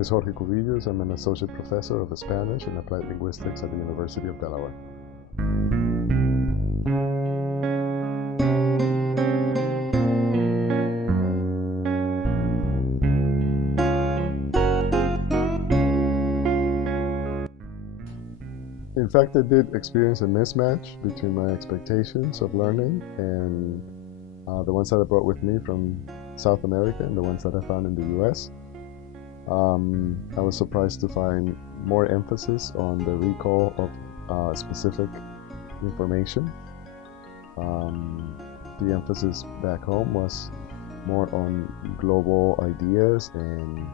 name is Jorge Cubillos. I'm an associate professor of Spanish and Applied Linguistics at the University of Delaware. In fact, I did experience a mismatch between my expectations of learning and the ones that I brought with me from South America and the ones that I found in the US. I was surprised to find more emphasis on the recall of specific information. The emphasis back home was more on global ideas and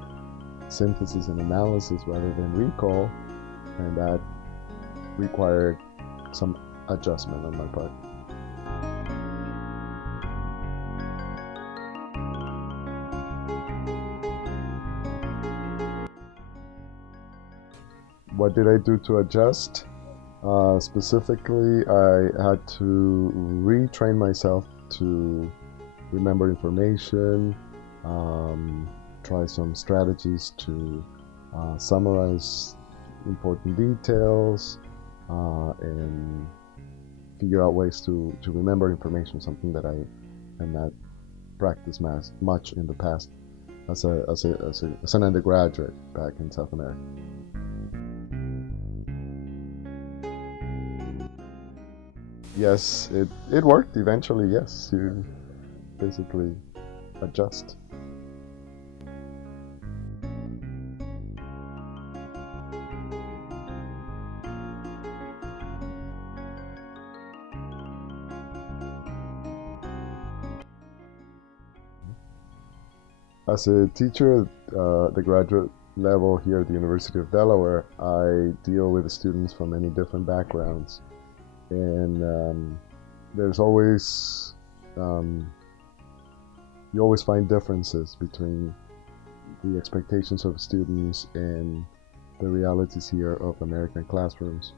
synthesis and analysis rather than recall, and that required some adjustment on my part. What did I do to adjust? Specifically, I had to retrain myself to remember information, try some strategies to summarize important details, and figure out ways to remember information, something that I had not practiced much in the past as an undergraduate back in South America. Yes, it worked eventually, yes. You basically adjust. As a teacher at the graduate level here at the University of Delaware, I deal with students from many different backgrounds. And there's always, you always find differences between the expectations of students and the realities here of American classrooms.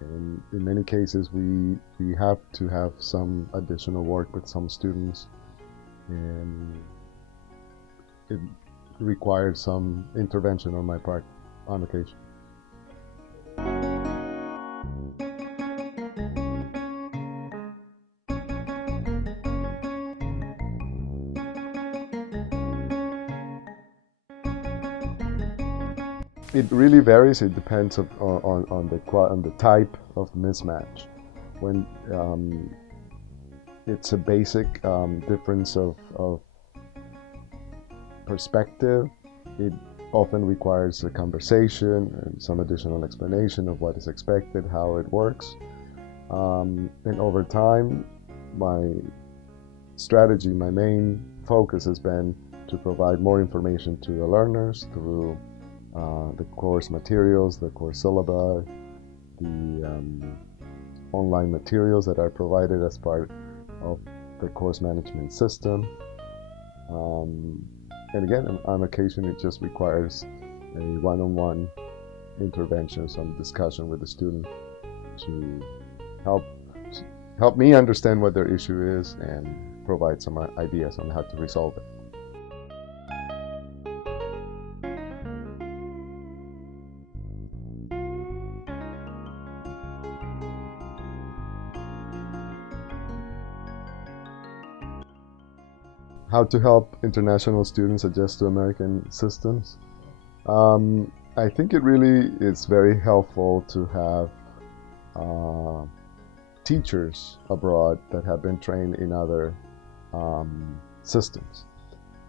And in many cases, we have to have some additional work with some students, and it required some intervention on my part on occasion. It really varies. It depends on the type of mismatch. When it's a basic difference of perspective, it often requires a conversation and some additional explanation of what is expected, how it works. And over time, my strategy, my main focus has been to provide more information to the learners through the course materials, the course syllabi, the online materials that are provided as part of the course management system. And again, on occasion, it just requires a one-on-one intervention, some discussion with the student to help me understand what their issue is and provide some ideas on how to resolve it. How to help international students adjust to American systems? I think it really is very helpful to have teachers abroad that have been trained in other systems.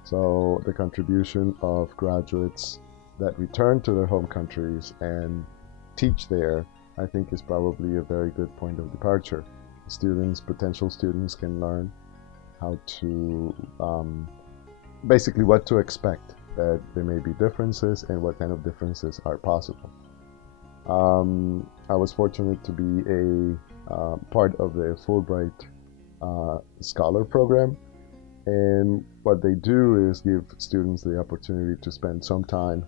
So the contribution of graduates that return to their home countries and teach there, I think, is probably a very good point of departure. Students, potential students, can learn how to, basically what to expect, that there may be differences and what kind of differences are possible. I was fortunate to be a part of the Fulbright Scholar Program, and what they do is give students the opportunity to spend some time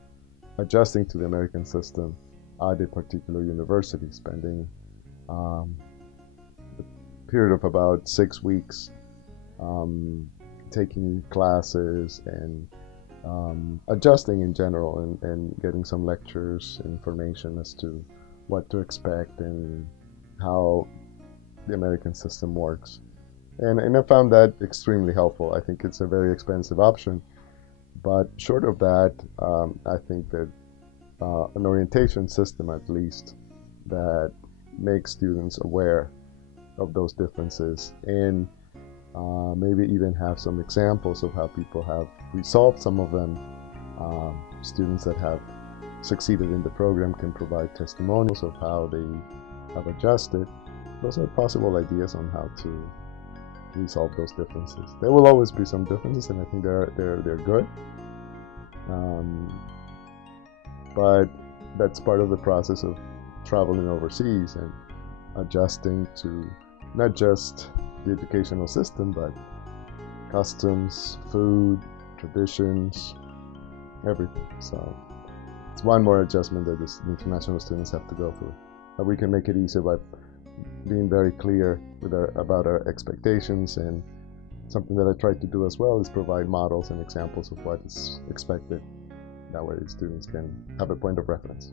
adjusting to the American system at a particular university, spending a period of about 6 weeks taking classes and adjusting in general and getting some lectures, information as to what to expect and how the American system works. And I found that extremely helpful. I think it's a very expensive option, but short of that, I think that an orientation system, at least, that makes students aware of those differences and maybe even have some examples of how people have resolved some of them. Students that have succeeded in the program can provide testimonials of how they have adjusted. Those are possible ideas on how to resolve those differences. There will always be some differences, and I think they're good. But that's part of the process of traveling overseas and adjusting to not just the educational system, but customs, food, traditions, everything. So it's one more adjustment that the international students have to go through. But we can make it easier by being very clear with about our expectations, and something that I try to do as well is provide models and examples of what is expected. That way students can have a point of reference.